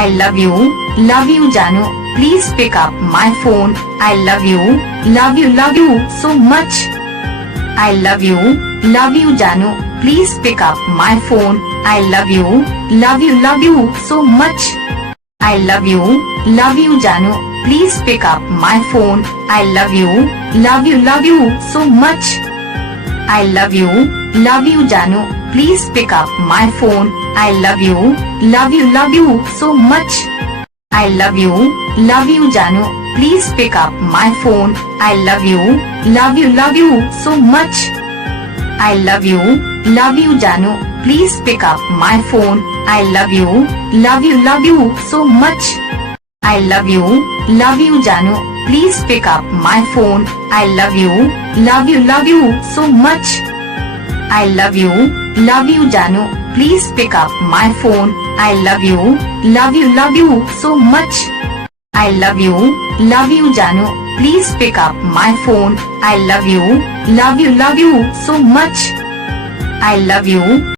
I love you Janu, please pick up my phone. I love you so much. I love you Janu, please pick up my phone. I love you so much. I love you Janu, please pick up my phone. I love you so much. I love you Janu, please pick up my phone. I love you so much. I love you Janu, please pick up my phone. I love you so much. I love you Janu, please pick up my phone. I love you so much. I love you Janu, please pick up my phone. I love you so much. I love you Janu, please pick up my phone. I love you so much. I love you Janu, please pick up my phone. I love you so much. I love you